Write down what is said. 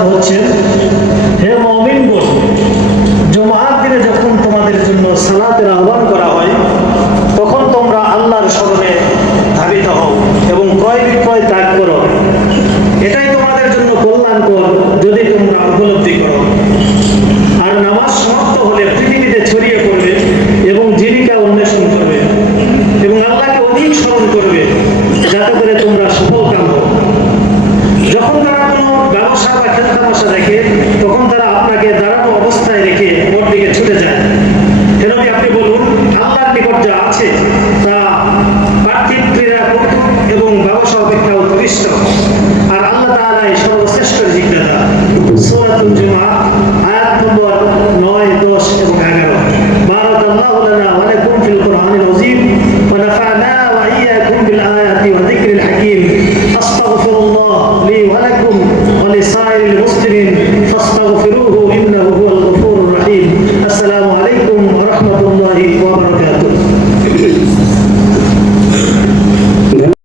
ইরশাদ হচ্ছেন হে মমিন জুমার দিনে যখন তোমাদের জন্য সালাতের আহ্বান করা হয়, তখন তোমরা আল্লাহর স্মরণে ধাবিত হও এবং ক্রয় বিক্রয় ত্যাগ করো। এটাই তোমাদের জন্য কল্যাণকর যদি তোমরা উপলব্ধি করো। আর নামাজ সমাপ্ত হলে পৃথিবীতে ছড়িয়ে পড়বে এবং জীবিকা অন্বেষণ করবে এবং আল্লাহকে অধিক স্মরণ করবে, যাতে করে তোমরা সফল কাম যখন তারা vamos a